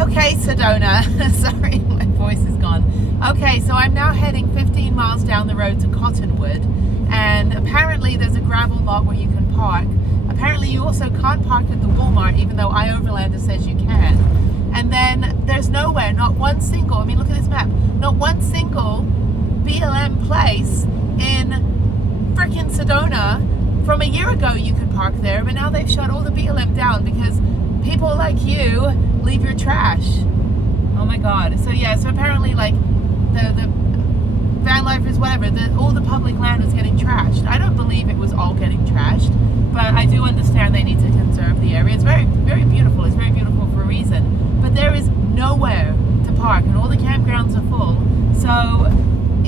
Okay, Sedona. Sorry, my voice is gone. Okay, so I'm now heading 15 miles down the road to Cottonwood, and apparently there's a gravel lot where you can park. Apparently you also can't park at the Walmart, even though iOverlander says you can. And then there's nowhere, not one single, I mean look at this map, not one single BLM place in frickin' Sedona. From a year ago you could park there, but now they've shut all the BLM down because people like you leave your trash. Oh my god. So yeah, so apparently like the van lifers, whatever, all the public land was getting trashed. I don't believe it was all getting trashed, but I do understand they need to conserve the area. It's very, very beautiful. It's very beautiful for a reason. But there is nowhere to park and all the campgrounds are full. So,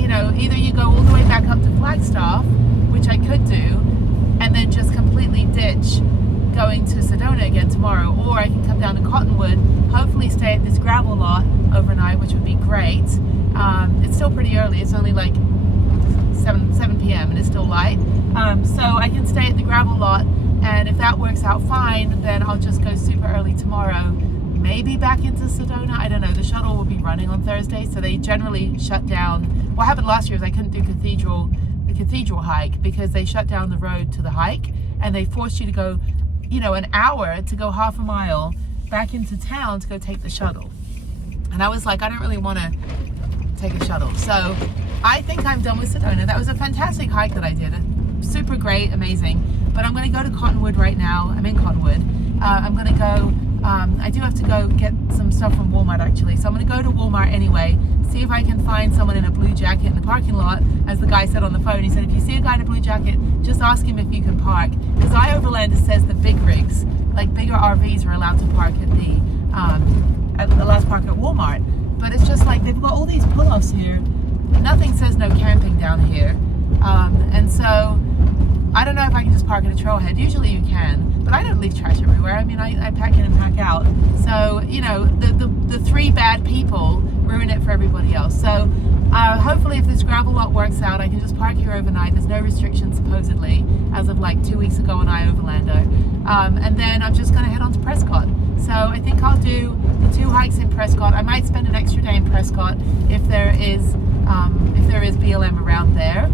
you know, either you go all the way back up to Flagstaff, which I could do, and then just completely ditch going to Sedona again tomorrow, or I can come down to Cottonwood, hopefully stay at this gravel lot overnight, which would be great. It's still pretty early. It's only like 7 p.m. and it's still light. So I can stay at the gravel lot, and if that works out fine, then I'll just go super early tomorrow, maybe back into Sedona. I don't know. The shuttle will be running on Thursday, so they generally shut down. What happened last year is I couldn't do the cathedral hike because they shut down the road to the hike, and they forced you to go, you know, an hour to go half a mile back into town to go take the shuttle. And I was like, I don't really want to take a shuttle. So I think I'm done with Sedona. That was a fantastic hike that I did. Super great, amazing. But I'm going to go to Cottonwood right now. I'm in Cottonwood. I'm going to go, I do have to go get some stuff from Walmart actually. So I'm going to go to Walmart anyway, see if I can find someone in a blue jacket in the parking lot. As the guy said on the phone, he said, if you see a guy in a blue jacket, just ask him if you can park. Because iOverlander says the big rigs, like bigger RVs, are allowed to park at the last park at Walmart. But it's just like they've got all these pull-offs here. Nothing says no camping down here. And so I don't know if I can just park at a trailhead. Usually you can, but I don't leave trash everywhere. I mean, I pack in and pack out. So, you know, the three bad people ruin it for everybody else. So hopefully if this gravel lot works out, I can just park here overnight. There's no restrictions supposedly as of like 2 weeks ago on iOverlander. And then I'm just going to head on to Prescott. So I think I'll do the 2 hikes in Prescott. I might spend an extra day in Prescott if there is BLM around there.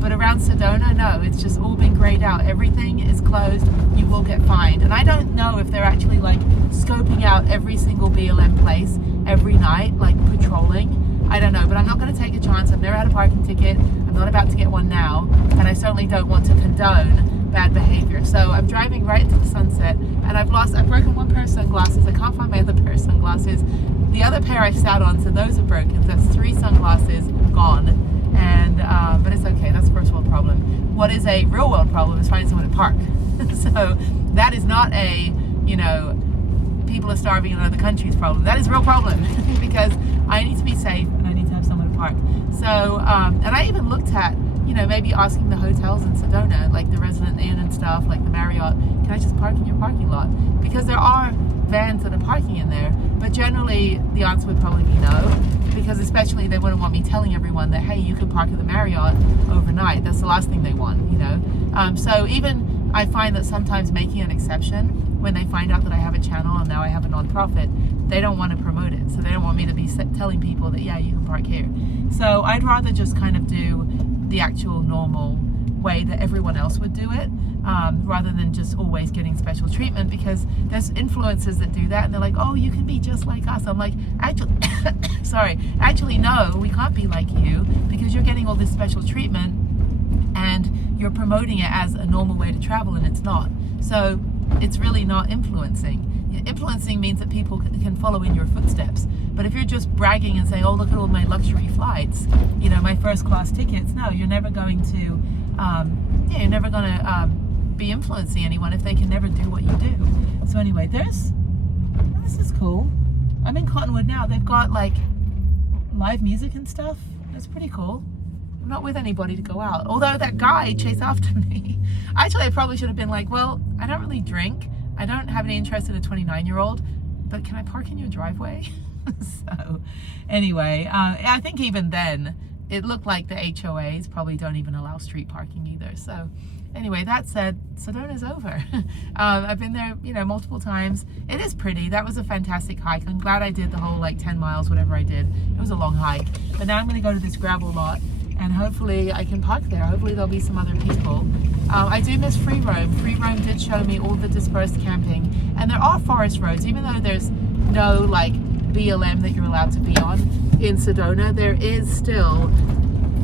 But around Sedona, no, it's just all been grayed out. Everything is closed. You will get fined. And I don't know if they're actually like scoping out every single BLM place every night, like patrolling. I don't know, but I'm not going to take a chance. I've never had a parking ticket. I'm not about to get one now. And I certainly don't want to condone bad behavior. So I'm driving right into the sunset, and I've broken one pair of sunglasses. I can't find my other pair of sunglasses. The other pair I sat on, so those are broken. That's 3 sunglasses gone. And but it's okay. That's a first world problem. What is a real world problem is finding someone to park. So that is not a, you know, people are starving in other countries problem. That is a real problem because I need to be safe and I need to have someone to park. So and I even looked at, you know, maybe asking the hotels in Sedona, like the Resident Inn and stuff, like the Marriott, can I just park in your parking lot? Because there are vans that are parking in there, but generally the answer would probably be no, because especially they wouldn't want me telling everyone that, hey, you can park at the Marriott overnight. That's the last thing they want, you know. So even I find that sometimes making an exception when they find out that I have a channel and now I have a non-profit, they don't want to promote it. So they don't want me to be telling people that, yeah, you can park here. So I'd rather just kind of do the actual normal way that everyone else would do it, rather than just always getting special treatment, because there's influencers that do that and they're like, oh, you can be just like us. I'm like, actually no, we can't be like you, because you're getting all this special treatment and you're promoting it as a normal way to travel, and it's not. So it's really not influencing. Influencing means that people can follow in your footsteps. But if you're just bragging and saying, oh, look at all my luxury flights, you know, my first class tickets, no, you're never going to be influencing anyone if they can never do what you do. So anyway, this is cool. I'm in Cottonwood now. They've got like live music and stuff. That's pretty cool. I'm not with anybody to go out. Although that guy chased after me. Actually, I probably should have been like, well, I don't really drink. I don't have any interest in a 29-year-old, but can I park in your driveway? So anyway, I think even then, it looked like the HOAs probably don't even allow street parking either. So Anyway, that said, Sedona's over. I've been there, you know, multiple times. It is pretty. That was a fantastic hike. I'm glad I did the whole like 10 miles, whatever I did. It was a long hike. But now I'm going to go to this gravel lot and hopefully I can park there. Hopefully there'll be some other people. I do miss free roam. Free roam did show me all the dispersed camping. And there are forest roads, even though there's no like BLM that you're allowed to be on in Sedona, there is still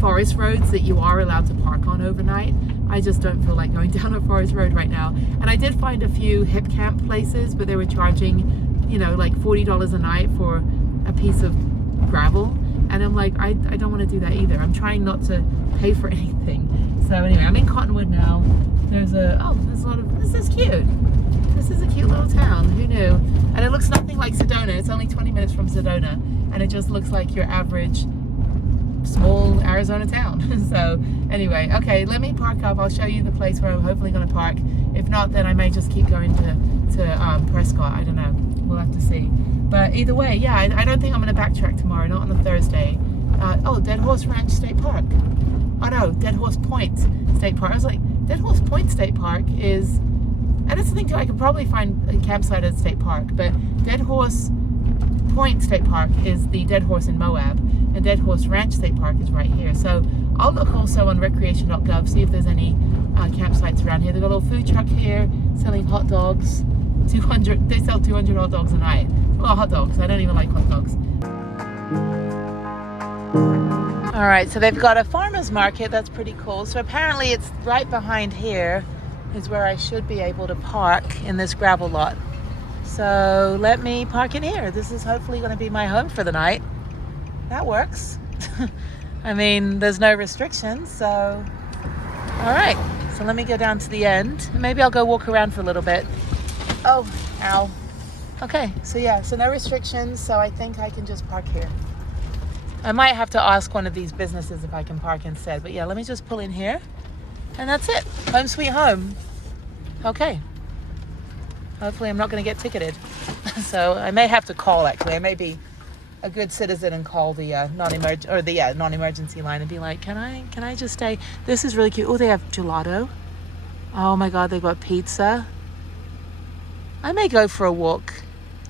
forest roads that you are allowed to park on overnight. I just don't feel like going down a forest road right now. And I did find a few hip camp places, but they were charging, you know, like $40 a night for a piece of gravel. And I'm like, I don't want to do that either. I'm trying not to pay for anything. So anyway, I'm in Cottonwood now. There's a lot of, this is cute. This is a cute little town, who knew? And it looks nothing like Sedona. It's only 20 minutes from Sedona. And it just looks like your average small Arizona town. So anyway, okay, let me park up. I'll show you the place where I'm hopefully going to park. If not, then I may just keep going to Prescott. I don't know. We'll have to see. But either way, yeah, I don't think I'm going to backtrack tomorrow, not on the Thursday. Dead Horse Ranch State Park. Oh no, Dead Horse Point State Park. I was like, Dead Horse Point State Park is, and that's the thing too, I could probably find a campsite at State Park, but Dead Horse Point State Park is the Dead Horse in Moab, and Dead Horse Ranch State Park is right here. So I'll look also on recreation.gov, see if there's any campsites around here. They've got a little food truck here selling hot dogs. They sell 200 hot dogs a night. Well, hot dogs. I don't even like hot dogs. All right, so they've got a farmer's market. That's pretty cool. So apparently it's right behind here is where I should be able to park in this gravel lot. So let me park in here. This is hopefully going to be my home for the night. That works. I mean, there's no restrictions, so all right. So let me go down to the end. Maybe I'll go walk around for a little bit. Oh, ow. Okay, so yeah, so no restrictions, so I think I can just park here. I might have to ask one of these businesses if I can park instead, but yeah, let me just pull in here, and that's it. Home sweet home. Okay. Hopefully I'm not going to get ticketed. So I may have to call, actually. I may be a good citizen and call the non-emergency line and be like, can I just stay? This is really cute. Oh, they have gelato. Oh my God, they've got pizza. I may go for a walk.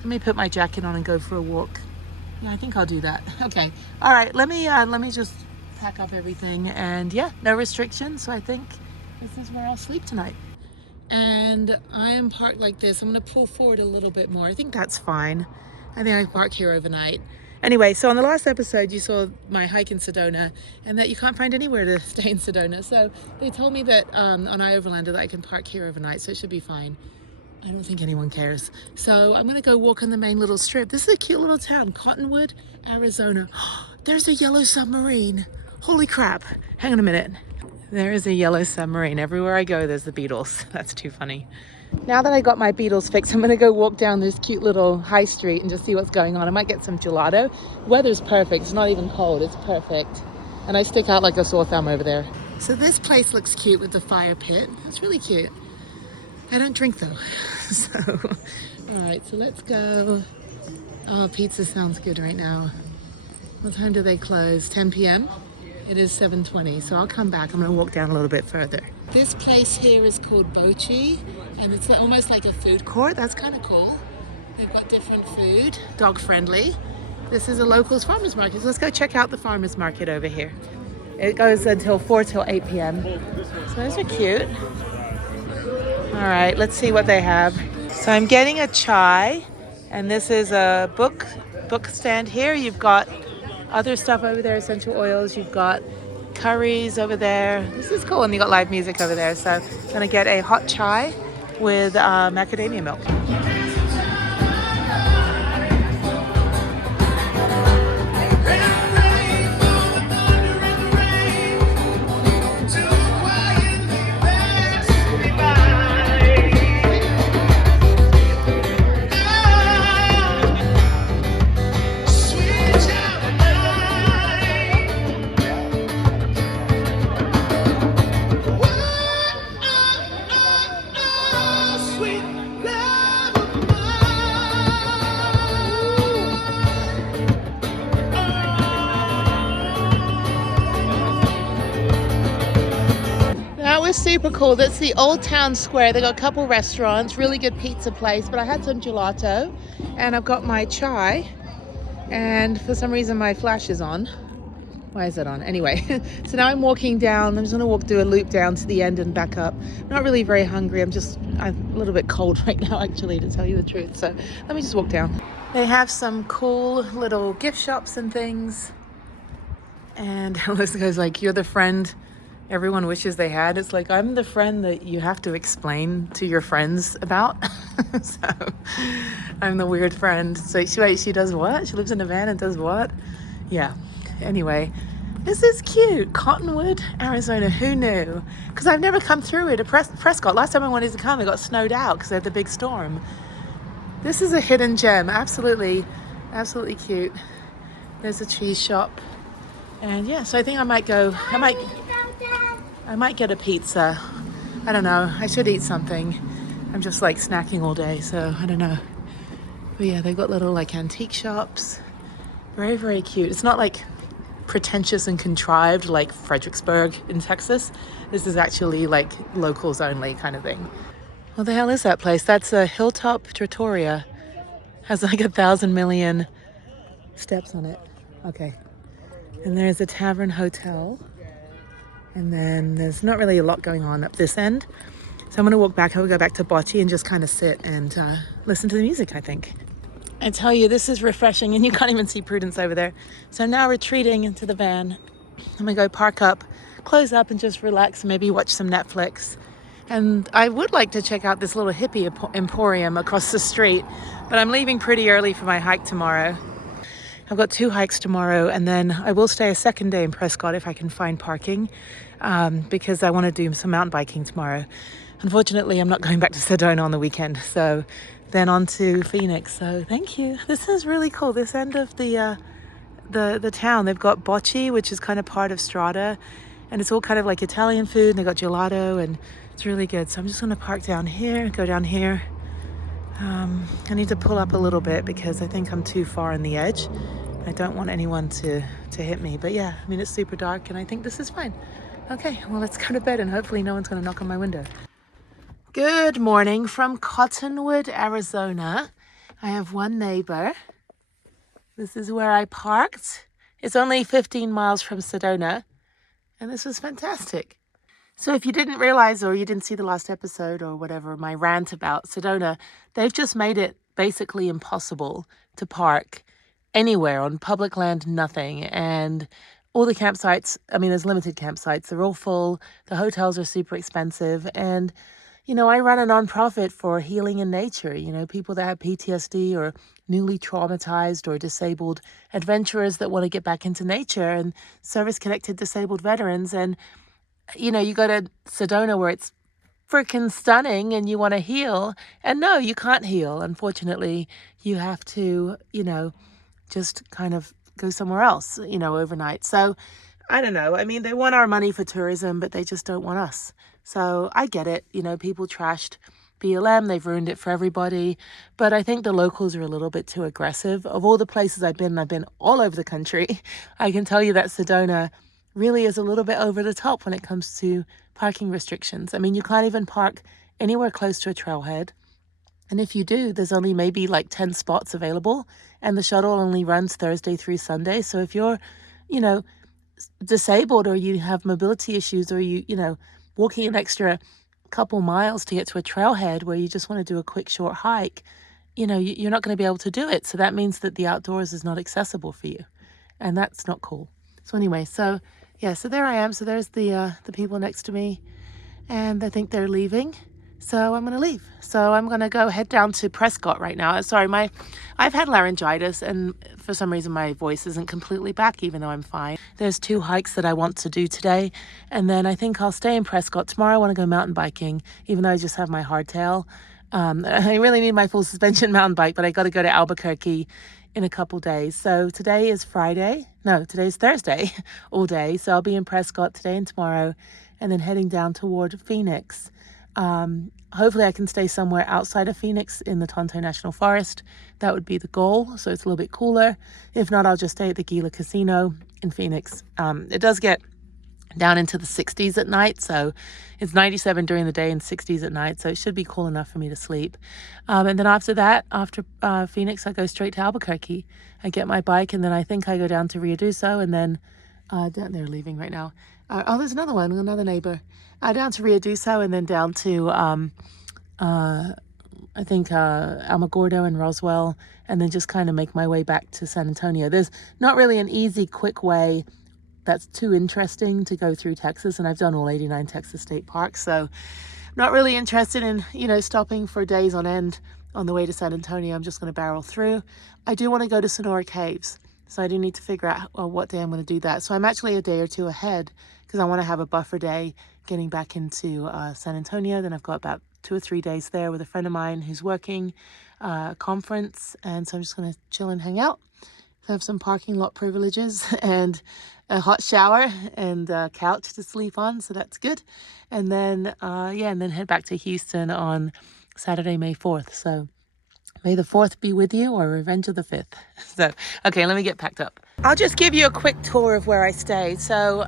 I may put my jacket on and go for a walk. Yeah, I think I'll do that. Okay. All right. Let me just pack up everything, and yeah, no restrictions. So I think this is where I'll sleep tonight. And I'm parked like this. I'm going to pull forward a little bit more. I think that's fine. I think I park here overnight. Anyway, so on the last episode, you saw my hike in Sedona and that you can't find anywhere to stay in Sedona. So they told me that on iOverlander that I can park here overnight, so it should be fine. I don't think anyone cares. So I'm going to go walk on the main little strip. This is a cute little town, Cottonwood, Arizona. There's a yellow submarine. Holy crap. Hang on a minute. There is a yellow submarine. Everywhere I go, there's the Beatles. That's too funny. Now that I got my Beatles fix, I'm going to go walk down this cute little high street and just see what's going on. I might get some gelato. Weather's perfect. It's not even cold. It's perfect. And I stick out like a sore thumb over there. So this place looks cute with the fire pit. It's really cute. I don't drink though. So, all right, so let's go. Oh, pizza sounds good right now. What time do they close? 10 p.m.? It is 7:20, so I'll come back. I'm gonna walk down a little bit further. This place here is called Bochi, and it's almost like a food court. That's kind of cool. They've got different food, dog friendly. This is a locals farmers market. So let's go check out the farmers market over here. It goes until 4 till 8 p.m. So those are cute. All right, let's see what they have. So I'm getting a chai, and this is a book stand here. You've got other stuff over there, essential oils. You've got curries over there. This is cool, and you got live music over there. So I'm gonna get a hot chai with macadamia milk. was super cool. That's the Old Town Square. They got a couple restaurants, really good pizza place, but I had some gelato and I've got my chai, and for some reason my flash is on. Why is that on? Anyway, so now I'm walking down. I'm just gonna do a loop down to the end and back up. I'm not really very hungry. I'm a little bit cold right now, actually, to tell you the truth. So let me just walk down. They have some cool little gift shops and things. And Alyssa goes like, you're the friend everyone wishes they had. It's like, I'm the friend that you have to explain to your friends about. So I'm the weird friend. So she does what? She lives in a van and does what? Yeah. Anyway, this is cute. Cottonwood, Arizona. Who knew? Because I've never come through it. Prescott. Last time I wanted to come, it got snowed out because they had the big storm. This is a hidden gem. Absolutely, absolutely cute. There's a cheese shop. And yeah, so I think I might get a pizza. I don't know. I should eat something. I'm just like snacking all day, so I don't know. But yeah, they've got little like antique shops. Very, very cute. It's not like pretentious and contrived like Fredericksburg in Texas. This is actually like locals only kind of thing. What the hell is that place? That's a Hilltop Trattoria. Has like 1,000 million steps on it. Okay. And there's a Tavern Hotel. And then there's not really a lot going on up this end. So I'm gonna walk back. I will go back to Bocce and just kind of sit and listen to the music, I think. I tell you, this is refreshing, and you can't even see Prudence over there. So I'm now retreating into the van. I'm gonna go park up, close up, and just relax, maybe watch some Netflix. And I would like to check out this little hippie emporium across the street, but I'm leaving pretty early for my hike tomorrow. I've got 2 hikes tomorrow, and then I will stay a second day in Prescott if I can find parking, because I want to do some mountain biking tomorrow. Unfortunately, I'm not going back to Sedona on the weekend, so then on to Phoenix. So thank you. This is really cool. This end of the town, they've got Bocce, which is kind of part of Strata, and it's all kind of like Italian food, and they got gelato, and it's really good. So I'm just going to park down here, go down here. I need to pull up a little bit because I think I'm too far on the edge. I don't want anyone to hit me. But yeah, I mean, it's super dark and I think this is fine. Okay, well, let's go to bed and hopefully no one's going to knock on my window. Good morning from Cottonwood, Arizona. I have one neighbor. This is where I parked. It's only 15 miles from Sedona, and this was fantastic. So if you didn't realize, or you didn't see the last episode or whatever, my rant about Sedona, they've just made it basically impossible to park anywhere on public land, nothing. And all the campsites, I mean, there's limited campsites. They're all full. The hotels are super expensive. And, you know, I run a nonprofit for healing in nature. You know, people that have PTSD or newly traumatized or disabled adventurers that want to get back into nature, and service-connected disabled veterans. And you know, you go to Sedona where it's freaking stunning and you want to heal. And no, you can't heal. Unfortunately, you have to, you know, just kind of go somewhere else, you know, overnight. So I don't know. I mean, they want our money for tourism, but they just don't want us. So I get it. You know, people trashed BLM. They've ruined it for everybody. But I think the locals are a little bit too aggressive. Of all the places I've been all over the country. I can tell you that Sedona really is a little bit over the top when it comes to parking restrictions. I mean, you can't even park anywhere close to a trailhead. And if you do, there's only maybe like 10 spots available, and the shuttle only runs Thursday through Sunday. So if you're, you know, disabled, or you have mobility issues, or you know, walking an extra couple miles to get to a trailhead where you just want to do a quick short hike, you know, you're not going to be able to do it. So that means that the outdoors is not accessible for you. And that's not cool. So anyway, so yeah, so there I am. So there's the people next to me, and I think they're leaving. So I'm going to leave. So I'm going to go head down to Prescott right now. Sorry, I've had laryngitis, and for some reason my voice isn't completely back, even though I'm fine. There's 2 hikes that I want to do today, and then I think I'll stay in Prescott. Tomorrow I want to go mountain biking, even though I just have my hardtail. I really need my full suspension mountain bike, but I got to go to Albuquerque in a couple days. So today is today's Thursday all day. So I'll be in Prescott today and tomorrow, and then heading down toward Phoenix. Hopefully I can stay somewhere outside of Phoenix in the Tonto National Forest. That would be the goal. So it's a little bit cooler. If not, I'll just stay at the Gila Casino in Phoenix. It does get down into the 60s at night. So it's 97 during the day and 60s at night. So it should be cool enough for me to sleep. And then after that, after Phoenix, I go straight to Albuquerque. I get my bike, and then I think I go down to Rio Duso, and then they're leaving right now. Oh, there's another one, another neighbor. Down to Rio Duso, and then down to I think Alamogordo and Roswell, and then just kind of make my way back to San Antonio. There's not really an easy, quick way that's too interesting to go through Texas, and I've done all 89 Texas state parks, so I'm not really interested in, you know, stopping for days on end on the way to San Antonio. I'm just going to barrel through. I do want to go to Sonora Caves, so I do need to figure out what day I'm going to do that. So I'm actually a day or two ahead because I want to have a buffer day getting back into San Antonio. Then I've got about 2 or 3 days there with a friend of mine who's working a conference, and so I'm just going to chill and hang out, have some parking lot privileges and a hot shower and a couch to sleep on, so that's good. And then and then head back to Houston on Saturday, May 4th. So may the 4th be with you, or revenge of the 5th. So okay, let me get packed up. I'll just give you a quick tour of where I stay. So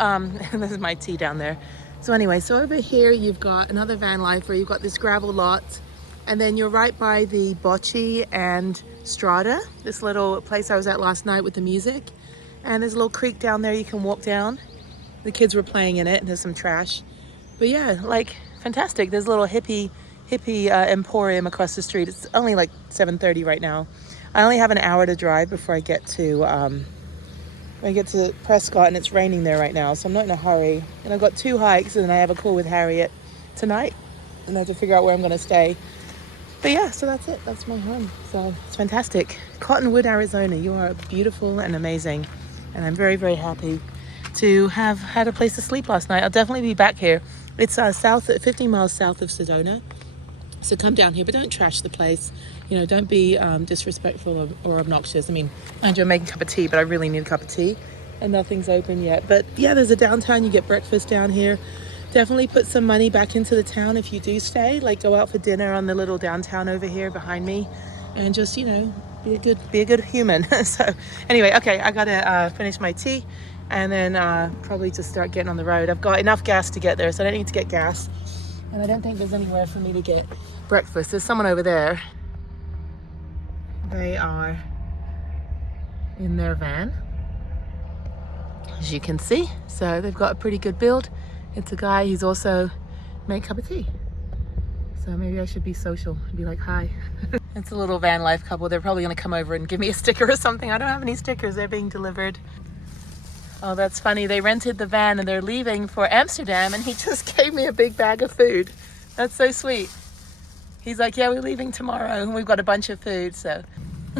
this is my tea down there. So anyway, so over here you've got another van life where you've got this gravel lot, and then you're right by the Bocce and Strata, this little place I was at last night with the music. And there's a little creek down there you can walk down. The kids were playing in it, and there's some trash. But yeah, like, fantastic. There's a little hippie emporium across the street. It's only like 7:30 right now. I only have an hour to drive before I get to Prescott, and it's raining there right now, so I'm not in a hurry. And I've got 2 hikes, and then I have a call with Harriet tonight, and I have to figure out where I'm going to stay. But yeah, so that's it. That's my home. So it's fantastic. Cottonwood, Arizona, you are beautiful and amazing. And I'm very, very happy to have had a place to sleep last night. I'll definitely be back here. It's 15 miles south of Sedona. So come down here, but don't trash the place. You know, don't be disrespectful or obnoxious. I mean, I'm making a cup of tea, but I really need a cup of tea. And nothing's open yet. But yeah, there's a downtown. You get breakfast down here. Definitely put some money back into the town if you do stay. Like, go out for dinner on the little downtown over here behind me. And just, you know, be a good human. So anyway, okay, I gotta finish my tea, and then probably just start getting on the road. I've got enough gas to get there, so I don't need to get gas, and I don't think there's anywhere for me to get breakfast. There's someone over there. They are in their van, as you can see. So they've got a pretty good build. It's a guy who's also made a cup of tea. So maybe I should be social and be like, hi. It's a little van life couple. They're probably going to come over and give me a sticker or something. I don't have any stickers. They're being delivered. Oh, that's funny. They rented the van and they're leaving for Amsterdam, and he just gave me a big bag of food. That's so sweet. He's like, yeah, we're leaving tomorrow, and we've got a bunch of food. So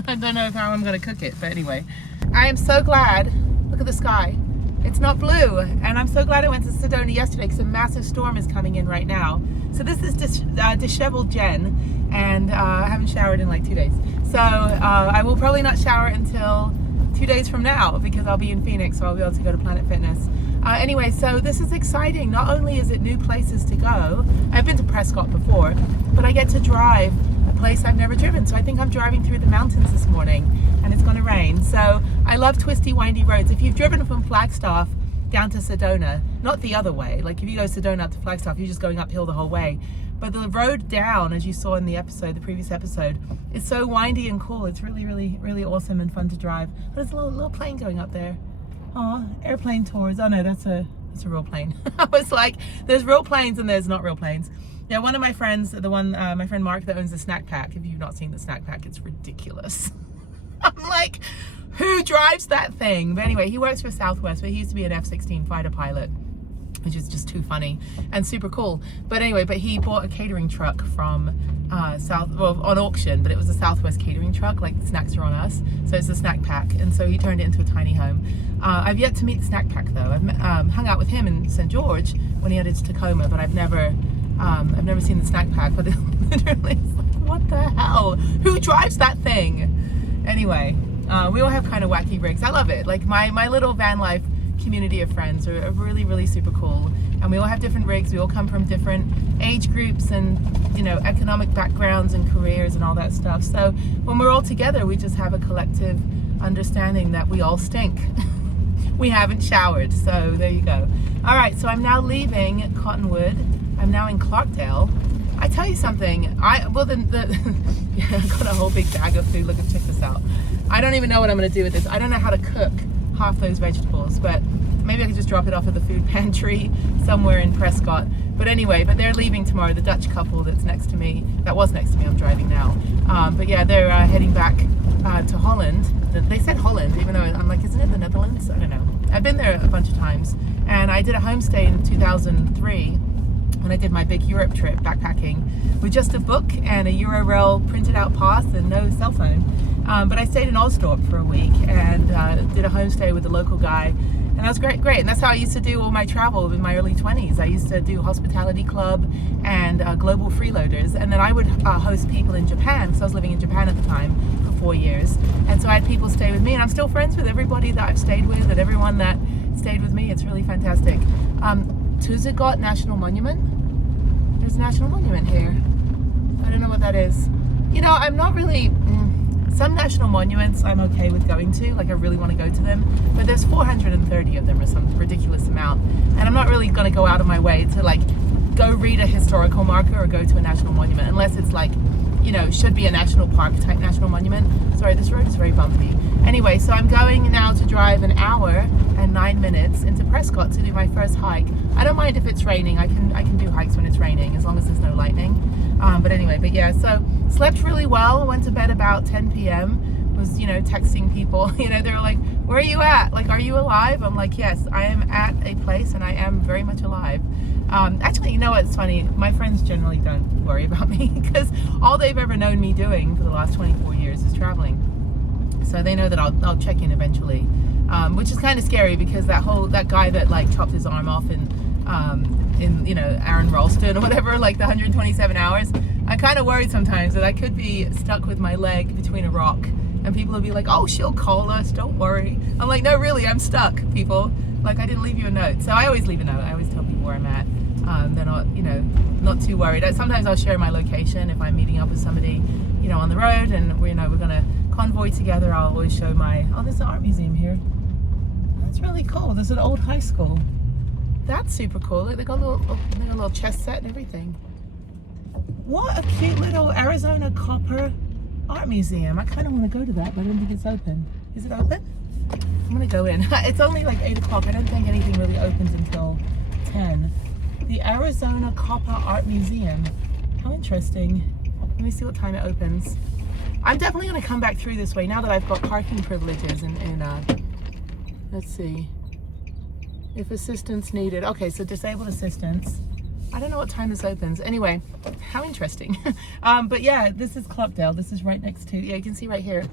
I don't know how I'm going to cook it, but anyway. I am so glad. Look at the sky. It's not blue, and I'm so glad I went to Sedona yesterday because a massive storm is coming in right now. So this is disheveled Jen, and I haven't showered in like 2 days. So I will probably not shower until 2 days from now because I'll be in Phoenix, so I'll be able to go to Planet Fitness. Anyway, so this is exciting. Not only is it new places to go, I've been to Prescott before, but I get to drive a place I've never driven. So I think I'm driving through the mountains this morning, and it's going to rain. So I love twisty, windy roads. If you've driven from Flagstaff down to Sedona, not the other way, like if you go Sedona up to Flagstaff, you're just going uphill the whole way. But the road down, as you saw in the episode, the previous episode, is so windy and cool. It's really, really, really awesome and fun to drive. But there's a little plane going up there. Oh, airplane tours. Oh no, that's a real plane. I was like, there's real planes and there's not real planes. Yeah, one of my friends, my friend Mark that owns the Snack Pack, if you've not seen the Snack Pack, it's ridiculous. I'm like, who drives that thing? But anyway, he works for Southwest, but he used to be an F-16 fighter pilot, which is just too funny and super cool. But anyway, he bought a catering truck from on auction, but it was a Southwest catering truck, like the snacks are on us. So it's a Snack Pack, and so he turned it into a tiny home. I've yet to meet the Snack Pack though. I've hung out with him in St. George when he headed to Tacoma, but I've never seen the Snack Pack. But it literally, it's like, what the hell? Who drives that thing? Anyway, we all have kind of wacky rigs. I love it. Like my little van life community of friends are really, really super cool, and we all have different rigs. We all come from different age groups and, you know, economic backgrounds and careers and all that stuff. So when we're all together, we just have a collective understanding that we all stink. we haven't showered. So there you go. All right, so I'm now leaving Cottonwood. I'm now in Clarkdale. I tell you something, I got a whole big bag of food. Look, check this out. I don't even know what I'm gonna do with this. I don't know how to cook half those vegetables, but maybe I could just drop it off at the food pantry somewhere in Prescott. But anyway, they're leaving tomorrow, the Dutch couple that's next to me, that was next to me, I'm driving now. But yeah, they're heading back to Holland. They said Holland, even though I'm like, isn't it the Netherlands? I don't know. I've been there a bunch of times, and I did a homestay in 2003 when I did my big Europe trip backpacking with just a book and a Eurail printed out pass and no cell phone. But I stayed in Osdorp for a week and did a homestay with the local guy. And that was great. And that's how I used to do all my travel in my early 20s. I used to do Hospitality Club and Global Freeloaders. And then I would host people in Japan, because I was living in Japan at the time for 4 years. And so I had people stay with me, and I'm still friends with everybody that I've stayed with and everyone that stayed with me. It's really fantastic. Tuzagot National Monument. There's a national monument here. I don't know what that is. You know, I'm not really... Some national monuments I'm okay with going to, like I really want to go to them, but there's 430 of them or some ridiculous amount, and I'm not really going to go out of my way to like go read a historical marker or go to a national monument unless it's like, you know, should be a national park type national monument. Sorry, this road is very bumpy. Anyway, so I'm going now to drive an hour and 9 minutes into Prescott to do my first hike. I don't mind if it's raining. I can do hikes when it's raining as long as there's no lightning. But anyway, but yeah, so slept really well. Went to bed about 10 p.m. Was, you know, texting people. You know, they were like, where are you at? Like, are you alive? I'm like, yes, I am at a place and I am very much alive. Actually, you know what's funny? My friends generally don't worry about me because all they've ever known me doing for the last 24 years is traveling. So they know that I'll check in eventually, which is kind of scary because that guy that like chopped his arm off in you know, Aaron Ralston or whatever, like the 127 hours, I'm kind of worried sometimes that I could be stuck with my leg between a rock and people will be like, oh, she'll call us, don't worry. I'm like, no, really, I'm stuck, people. Like, I didn't leave you a note. So I always leave a note. I always tell people where I'm at. They're not, you know, not too worried. Sometimes I'll share my location if I'm meeting up with somebody, you know, on the road and we're gonna convoy together. I'll always show oh, there's an art museum here. That's really cool. There's an old high school. That's super cool. They got a little chess set and everything. What a cute little Arizona copper art museum. I kind of want to go to that, but I don't think it's open. Is it open? I'm gonna go in. It's only like 8 o'clock. I don't think anything really opens until 10. The Arizona Copper Art Museum. How interesting. Let me see what time it opens. I'm definitely gonna come back through this way now that I've got parking privileges in let's see. If assistance needed. Okay, so disabled assistance. I don't know what time this opens. Anyway, how interesting. But yeah, this is Clarkdale. This is right next to, yeah, you can see right here,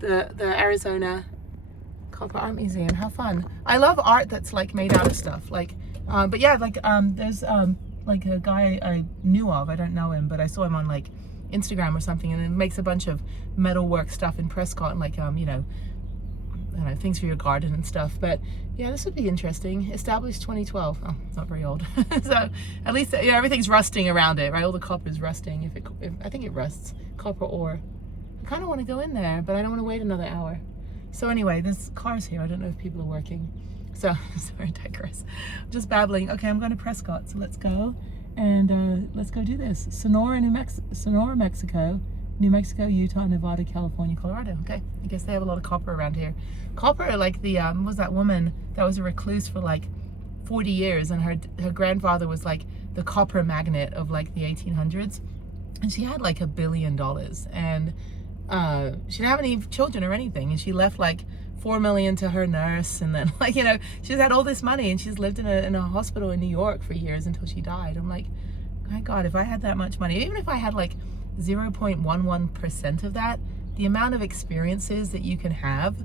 the Arizona Copper Art Museum. How fun. I love art that's like made out of stuff. Like, but yeah, like there's like a guy I knew of. I don't know him, but I saw him on like Instagram or something, and it makes a bunch of metalwork stuff in Prescott and like you know, I don't know, things for your garden and stuff. But yeah, this would be interesting. Established 2012. Oh, it's not very old. So at least, you know, everything's rusting around it, right? All the copper is rusting. If I think it rusts, copper ore. I kind of want to go in there, but I don't want to wait another hour. So anyway, there's cars here. I don't know if people are working. So sorry, I digress. I'm just babbling. Okay, I'm going to Prescott, so let's go and let's go do this. Sonora, Mexico. New Mexico, Utah, Nevada, California, Colorado. Okay, I guess they have a lot of copper around here. Copper, like the, was that woman that was a recluse for like 40 years and her grandfather was like the copper magnate of like the 1800s. And she had like $1 billion and she didn't have any children or anything. And she left like $4 million to her nurse. And then like, you know, she's had all this money and she's lived in a hospital in New York for years until she died. I'm like, my God, if I had that much money, even if I had like 0.11% of that, the amount of experiences that you can have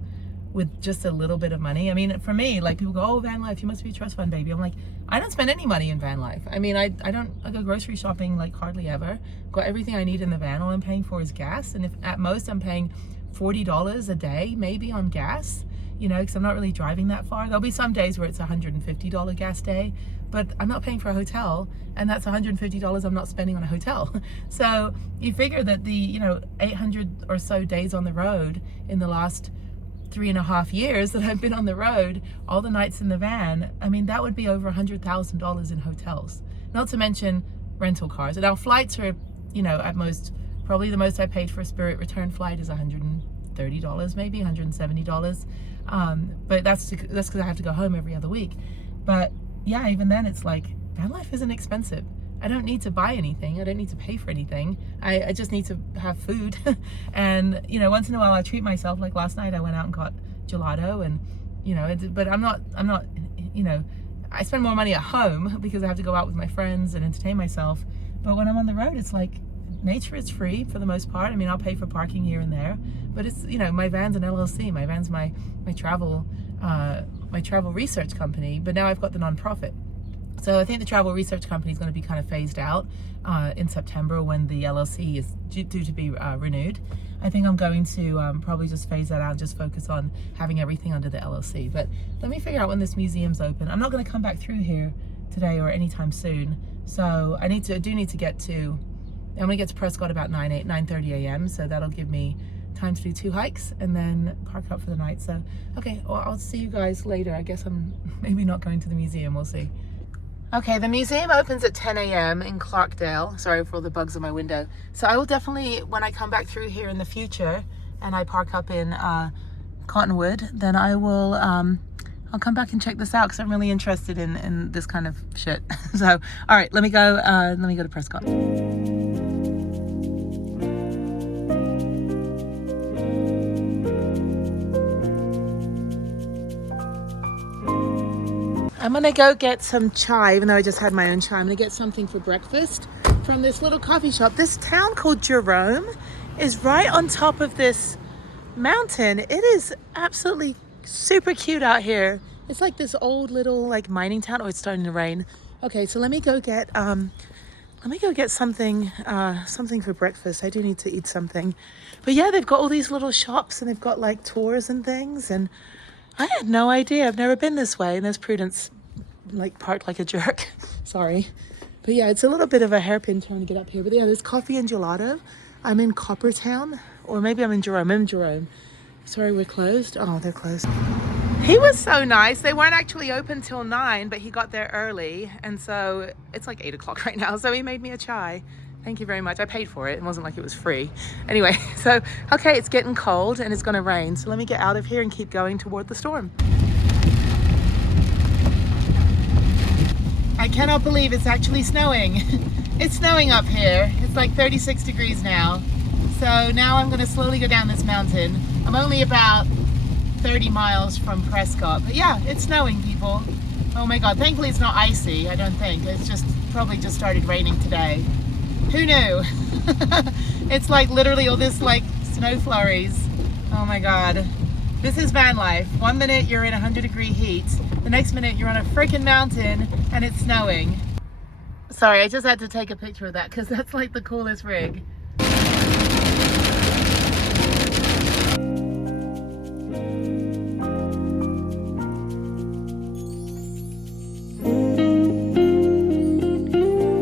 with just a little bit of money. I mean, for me, like people go, oh, van life, you must be a trust fund baby. I'm like, I don't spend any money in van life. I mean, I go grocery shopping like hardly ever. Got everything I need in the van. All I'm paying for is gas. And if at most I'm paying $40 a day, maybe on gas, you know, because I'm not really driving that far. There'll be some days where it's a $150 gas day, but I'm not paying for a hotel, and that's $150 I'm not spending on a hotel. So you figure that the, you know, 800 or so days on the road in the last 3.5 years that I've been on the road, all the nights in the van, I mean, that would be over $100,000 in hotels, not to mention rental cars. And our flights are, you know, at most, probably the most I paid for a Spirit return flight is $130, maybe $170. But that's because I have to go home every other week. But yeah, even then it's like, van life isn't expensive. I don't need to buy anything. I don't need to pay for anything. I just need to have food. And, you know, once in a while I treat myself. Like last night I went out and got gelato and, you know, but I'm not, you know, I spend more money at home because I have to go out with my friends and entertain myself. But when I'm on the road, it's like, nature is free for the most part. I mean, I'll pay for parking here and there, but it's, you know, my van's an LLC. My van's my travel research company, but now I've got the nonprofit. So I think the travel research company is going to be kind of phased out in September when the LLC is due to be renewed. I think I'm going to probably just phase that out and just focus on having everything under the LLC. But let me figure out when this museum's open. I'm not going to come back through here today or anytime soon. So I do need to get to, I'm going to get to Prescott about 9:30 a.m. So that'll give me time to do 2 hikes and then park up for the night. So, okay, well, I'll see you guys later. I guess I'm maybe not going to the museum. We'll see. Okay, the museum opens at 10 a.m. in Clarkdale. Sorry for all the bugs on my window. So I will definitely, when I come back through here in the future and I park up in Cottonwood, then I will, I'll come back and check this out because I'm really interested in this kind of shit. So, all right, let me go to Prescott. I'm gonna go get some chai, even though I just had my own chai. I'm gonna get something for breakfast from this little coffee shop. This town called Jerome is right on top of this mountain. It is absolutely super cute out here. It's like this old little like mining town. Oh, it's starting to rain. Okay, so let me go get something for breakfast. I do need to eat something. But yeah, they've got all these little shops and they've got like tours and things, and I had no idea. I've never been this way. And there's Prudence like parked like a jerk. Sorry. But yeah, it's a little bit of a hairpin turn to get up here. But yeah, there's coffee and gelato. I'm in Coppertown, or maybe I'm in Jerome. I'm in Jerome. Sorry, we're closed. Oh, they're closed. He was so nice. They weren't actually open till 9, but he got there early. And so it's like 8 o'clock right now. So he made me a chai. Thank you very much. I paid for it. It wasn't like it was free. Anyway, so, okay, it's getting cold and it's gonna rain. So let me get out of here and keep going toward the storm. I cannot believe it's actually snowing. It's snowing up here. It's like 36 degrees now. So now I'm gonna slowly go down this mountain. I'm only about 30 miles from Prescott. But yeah, it's snowing, people. Oh my God, thankfully it's not icy, I don't think. It's just probably just started raining today. Who knew? It's like literally all this like snow flurries. Oh my God. This is van life. 1 minute you're in 100-degree heat. The next minute you're on a freaking mountain and it's snowing. Sorry, I just had to take a picture of that because that's like the coolest rig.